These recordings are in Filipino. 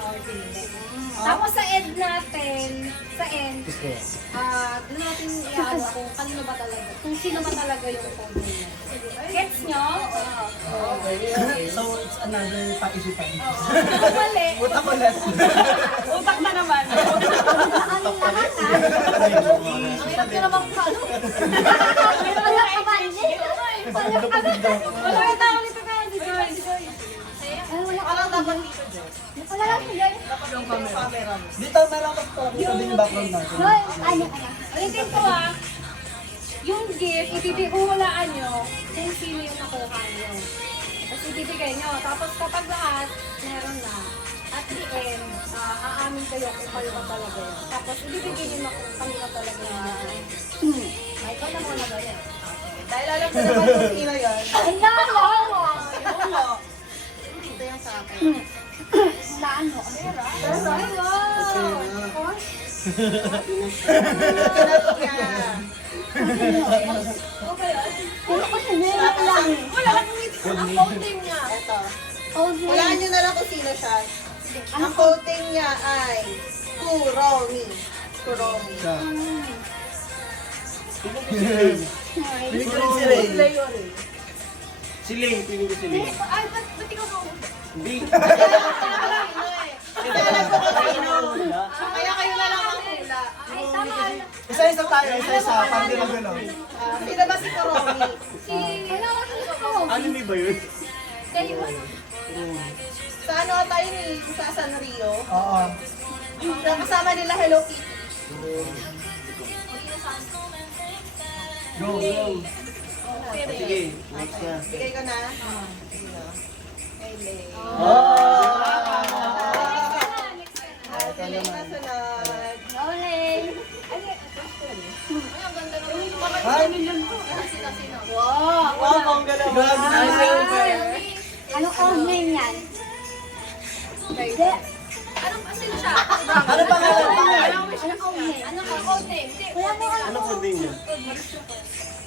or hindi. Tapos sa end natin, doon natin i-ano kung kanino ba talaga, kung sino ba talaga yung code name. Gets nyo? So, it's another paisipan. Kung mali, Utak ulit. utak na naman. Ang lahat ha. Ang hirap nyo namang kalo. Wala ka ba? Wala ka tao nito ka. Wala dapat dito, Joy. Wala lang si Joy. Dapat yung camera. Dito na lang ako sabi yung background natin. Joy, ano. Ulitin ko yung gift, ibibihulaan nyo kung sino yung nakuha nyo. Tapos ibibigay nyo. Tapos kapag lahat, meron na. At the end, aamin kayo kung kayo ka talaga yun. Tapos ibibigay nyo na kung kayo ka talaga yun. Ay, ikaw na muna gawin. Dahil alam ko naman kung sino yan. Ay, nalawa! Ito yung sa akin. Saan mo? Pera? Ay, wow! Kinato niya. Okay, wala ko siya meron lang. Wala lang ang coding niya. Ito. Okay. Walaan nyo na lang kung sino siya. Ang coating niya ay Kuromi. Kuromi. Pinig ko rin si Ray. Si Lane, pinig ko si Lane. Ay, ba't ikaw mo? Hindi. Hindi alam ko kung sino. Kaya kayo na lang ang hula. Ay, tama. Isa-isa tayo, isa-isa. Pag di lang gano'n. Sino ba si Kuromi? Wala ka ito. Anime ba yun? Kayo. Sa ano tayo ni sa Sanrio? Oo. Kasama nila Hello Kitty. Go, go. Sige, next na. Bigay ko na. Kay Lay. Si Lay na sunod. Rolling. Ay, ang ganda naman. Ay, Wow! Wow, ang ganda. grabe na yun. Anong code name yan? Hindi. Anong sino siya? Ano pangalan? Anong code name? Anong code name? Wala mo Ano po din niya?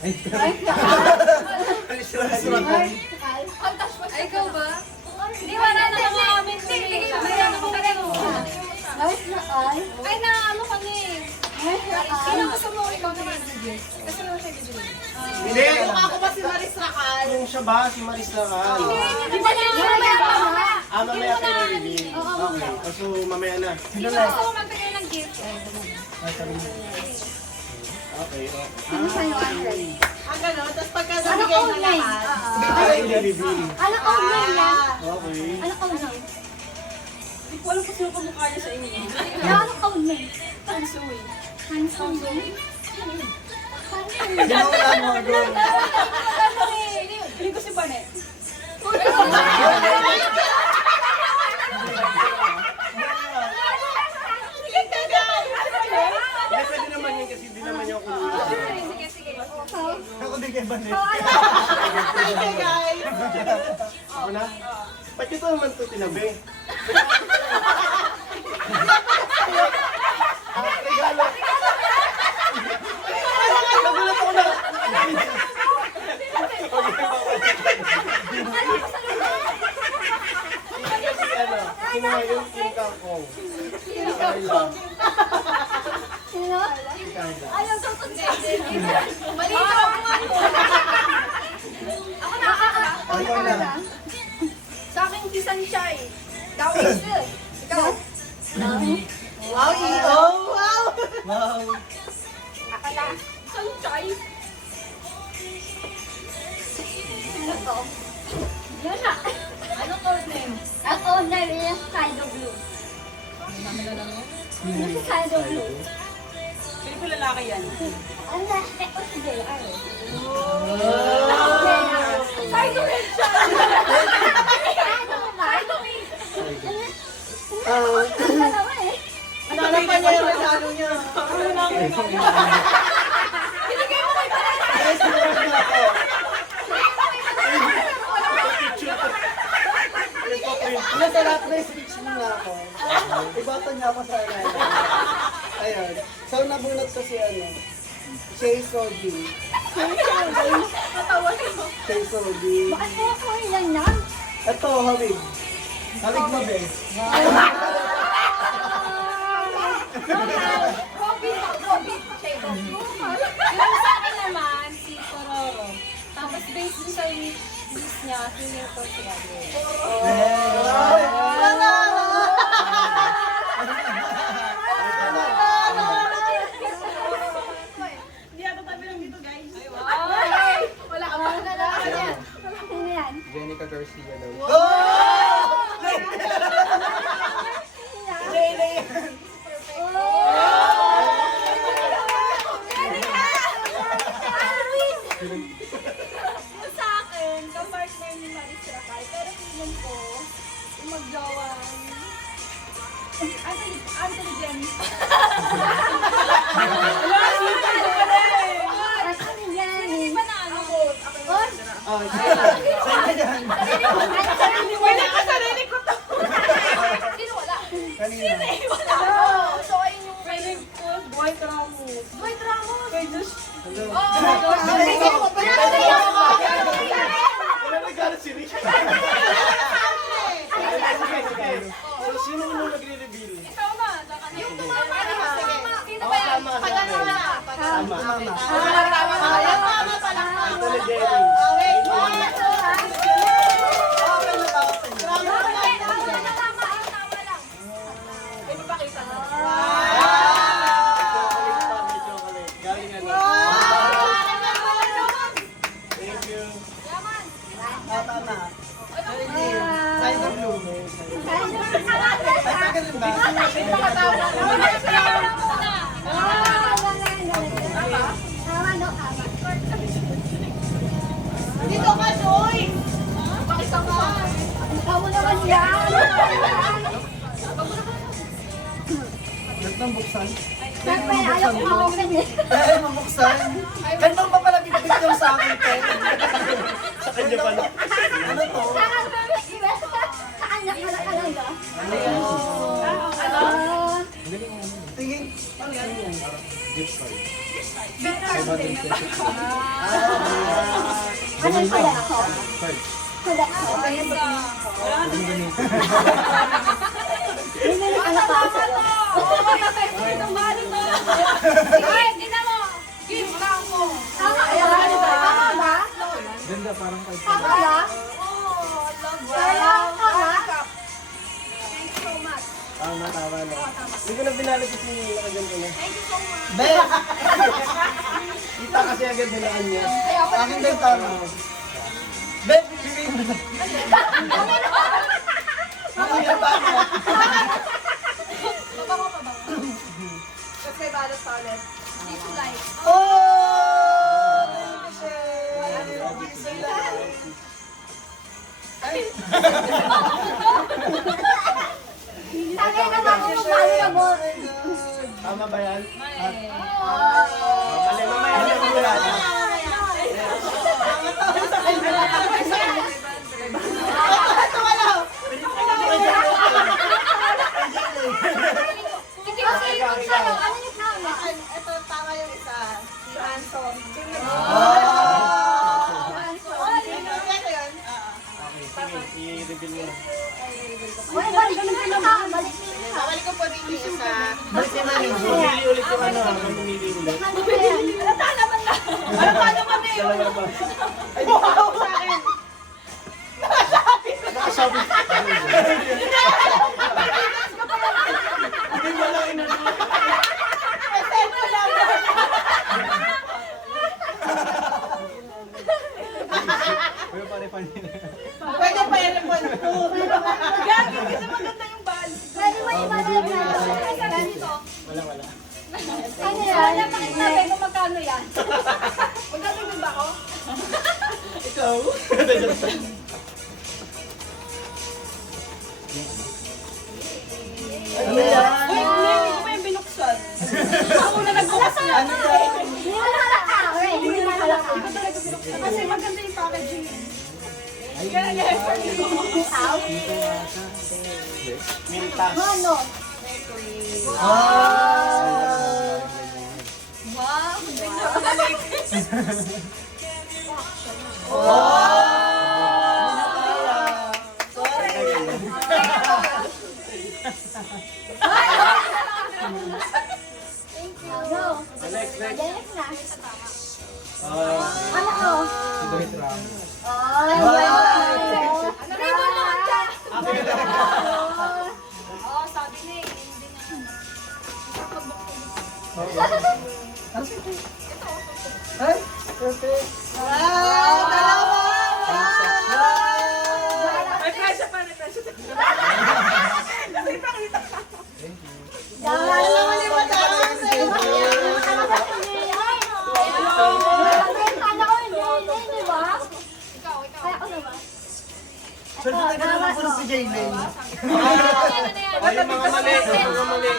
Ay, Ay, ikaw ba? Hindi, wala na naman kami. Hindi, ay, na ano ka ni? Sino gusto mo ikaw naman? Kasi naman siya bibili. Hindi! Mukha ko ba si Maris Racal? Yung siya ba? Si Maris Racal. Hindi ba na mamaya? Mamaya kayo na-reveal. Okay. So, mamaya na. Sino gusto mo magbigay ng gift? Okay. Sino sa'yo, Andre? Ang gano'n, tapos pagka Ano nabigay code na name? lahat. Bigay na reveal. Ano code name yan? Okay. Ano code name? Hindi ko alam kung sino kamukha niya sa inyo. Ano code name? Tansui. Handsome. Ginawa mo, go. Hindi ko si Banet. Hindi, pwede naman yun kasi hindi naman yung kumuha. Ako din kay Banet. Thank you, guys. Ako na? Ba't ito naman ito tinabi? Regalo. Nagulat ako na. Kasi ano, kinuha yung King Kong. Sino? Ayaw sa Malito ako nga po. Ako na, Ikaw na. Sa akin si Sanchay. Ikaw is Ikaw. Wow, EO! Wow! Wow. Ako na. Sanchay. Ano to? Yun na. Ano code name? Ang code name is Kaido Blue. Ano si Kaido Blue? Pili ko lalaki yan. Ang last ko si JR. Kaido rin siya! Kaido ba? Ang dalawa eh. Ano pa niya yung regalo niya? Binigay mo kay Vanessa. Ay, sinunod na ako. Nasa lahat na speech mo na ako. Ibata niya ako sa ano. Ayun. So, nabunot ko si ano. Shay Soji. Shay Soji. Bakit mo ako ilan na? Ito, hawig. Hawig mo, be. sa list niya, feeling ko siya. Hindi ako tabi lang dito, guys. Wala ka ba? Sino yan? Jenica Garcia daw. Yung sa akin, kapartner ni Maris Rakay, pero feeling ko, yung magjowa, Anthony James. Ano yan? Iba na ano? Oh, sa'yo yan. Wala ka sarili ko to. Sino wala? Kanina. Wala. So, ayun yung feeling ko, Dwight Ramos. Dwight Ramos! Kay Josh. Hello. Oh my gosh! Wala nagkala si Rick. So, sino unang magre-reveal? Ikaw na, saka na. Yung tumama na. Sino ba yan? Tama, sa akin. Tama. Ito na Jenny. May chocolate. Galing ano? Thank you. Tama. Side of blue. Ay, tagal rin ba? Dito ka, Joy. Ikaw naman yan! Ba't nang buksan? Siyempre, ayaw ko ma-open eh. Ay, mabuksan. Ganun pa pala bitbit yung sa akin, te. Sa kanya pala. Ano to? Sa kanya pala talaga. Tingin. Ano yan? Gift card. Ano yung pala ako? Card. Pala ako. May mga anak ako sa'yo. Ay, tingnan mo! Give lang mo! Tama ba? Tama ba? Ganda, parang card. Tama ba? Tama? Thank you so much. Tama na. Hindi ko na binalagit yung nakaganto na. Thank you so much. Be! Kita kasi agad nilaan niya. Akin din tama. Be, bibigay mo na. Mamaya ba ako? Pabango, pabango. Tapos may balot sa ulit. Tissue light. Oh! Michelle! Ay! Tagay na ba kung paano na mo? Tama ba yan? Mali. Mali, mamaya niya mo yan. Sige, kasi yung sa'yo. Ano yung tama? Ito, tama yung isa. Si Anson. Ito yun. Okay, sige, i-reveal mo na. Uy, balik mo na lang. Balik mo na. Babalik ko po dito yung isa. Balik niya na yun. Pumili ulit yung ano, pumili ulit. Ano ba yan? Ano pa naman eh? Dalawa ba? Ay, wow sa akin. Nakasabi. Hindi mo lang inano. May tempo lang. Pero pare panina. Pwede pa yung repon po. Gagi, kasi maganda yung bal. Pwede mo ibalot na. Ganito. Wala. Ano Wala yan? pakitabi kung magkano yan. Magkano ba ako? Ikaw? Ano yan? Wait, hindi ko pa yung binuksan. Ako na nagbuksan. Ano yan? Hindi mo na halata. Hindi mo na halata. Kasi maganda yung packaging. Mintas. Ano? Ah! Wow! Sorry. Ano? Next. Next na. Ano ko? Ay, Ribbon mo, Anja! Oo, sabi niya eh, hindi na. Ay, perfect. Wow! Dalawa! May presyo pa. Alam mo ni Madam, sa'yo ba yan? Sana ko hindi ba? Kaya ako na ba? Pero talaga naman po si Jaylene. Ay, yung mga mali. Yung mga mali.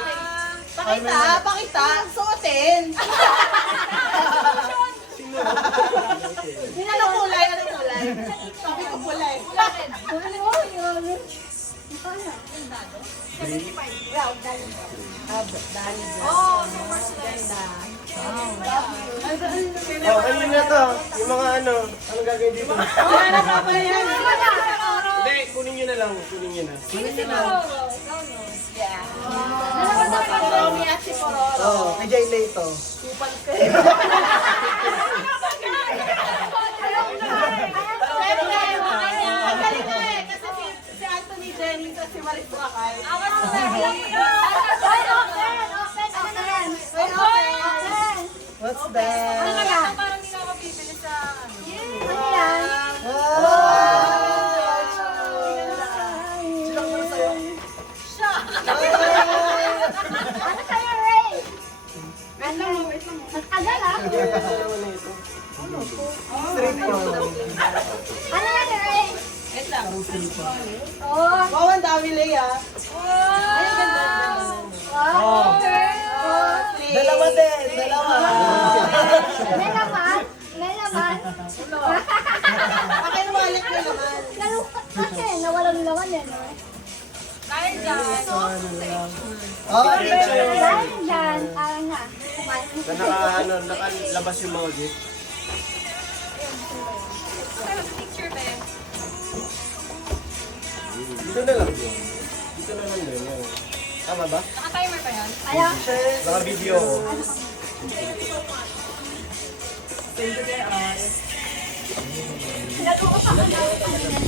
Pakita, suotin. Anong kulay? Sabi ko kulay. Oh, ano na to? Yung mga ano, anong gagawin dito? Hindi, kunin nyo na lang. Kunin nyo na. Sino si Pororo? Ikaw no? Romy at si Pororo. Oo, kay Jaylene to. Ang galing nga eh, kasi si Anthony Jennings at si Maris Bacay. Awas mo na. What's that? Parang hindi na ako bibili sa... Silang para sa'yo. Straight forward. Wow, ang dami Leia. Dalawa din, dalawa. Akin wallet ko naman. Nawalan naman yan. Dahil dyan. Oh, picture. Dahil dyan, na. Na nakalabas yung mga gift. Picture ba yun? Dito na lang yun. Dito na lang din. Yan. Tama ba? Naka-timer pa yun? Ayan. Naka-video ko. Pinag-uusapan namin kanina.